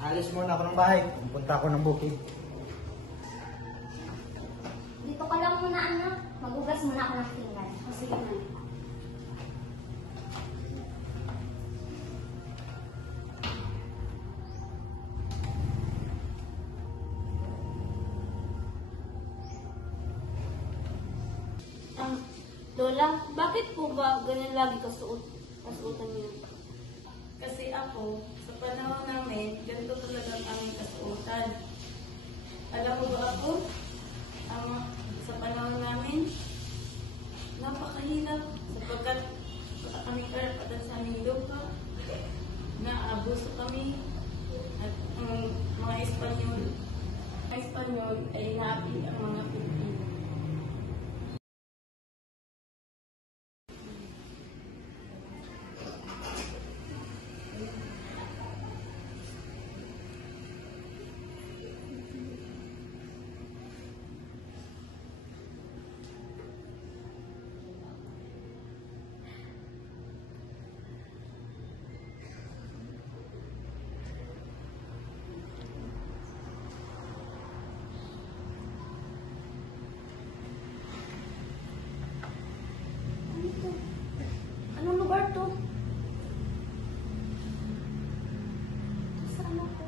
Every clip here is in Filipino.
Alis muna ako ng bahay. Pupunta ako ng bukid. Dito ka lang muna, anak. Magugas muna ako ng pinggan. O sige na. Lola, bakit po ba ganyan lagi kasuotan niyo? Kasi ako, sa panahon namin, ganito talaga ang aming kasuotan. Alam mo ba ako, sa panahon namin, napakahirap sapagkat kami karapatan sa aming lupa, naabuso kami, at ang mga Espanyol ay naapi ang mga Pilipino. Anong lugar to? Saan ako?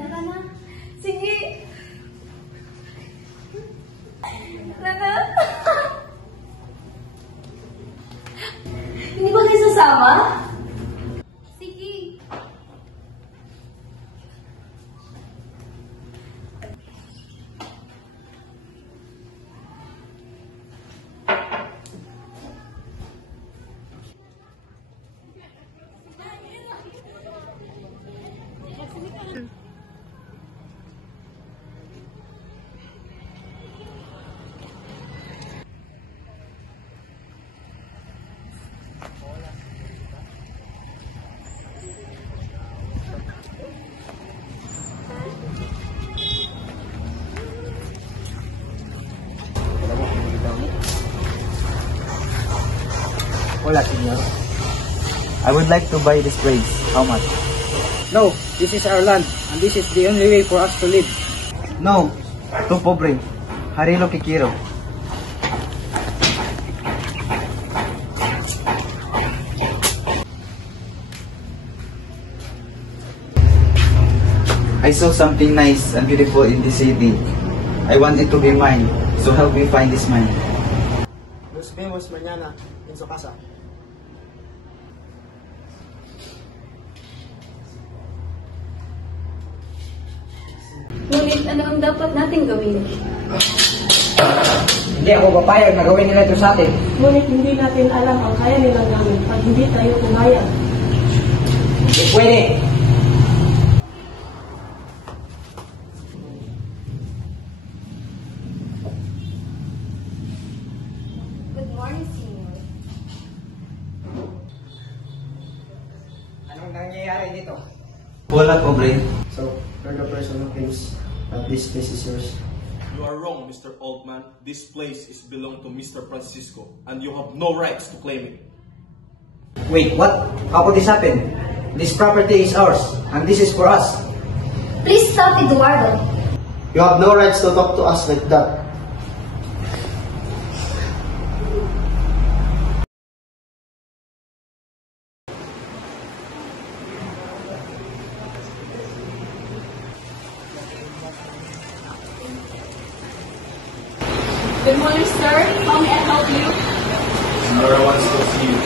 Tara na. Sige. Tara na. Hindi ba kayo sasama? Sige. Hola, senyor. I would like to buy this place. How much? No, this is our land, and this is the only way for us to live. No, too pobre. Harilo kikiro. I saw something nice and beautiful in this city. I want it to be mine, so help me find this mine. Nos vemos mañana en su casa. Ngunit ano ang dapat nating gawin? Hindi ako papayag na gawin nila ito sa atin. Ngunit hindi natin alam ang kaya nilang gawin pag hindi tayo pumayag. Hindi pwede. Good morning, Senior. Anong nangyayari dito? Hola, pobre. So, you're the person who claims that this place is yours. You are wrong, Mr. Oldman. This place is belong to Mr. Francisco, and you have no rights to claim it. Wait, what? How could this happen? This property is ours, and this is for us. Please stop, Eduardo. You have no rights to talk to us like that. Good morning, sir. How may I help you? Nora wants to see you.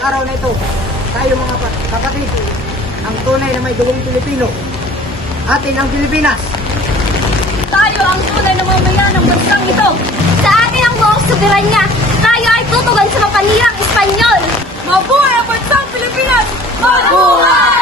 ngayong araw na ito, tayo mga kapatid, ang tunay na may dugong Pilipino, atin ang Pilipinas. Tayo ang tunay na mamayan ng bansang ito. Sa atin ang buong soberanya. Tayo ay tutugon sa mapanirang Espanyol. Mabuhay ang bansang Pilipinas! Mabuhay!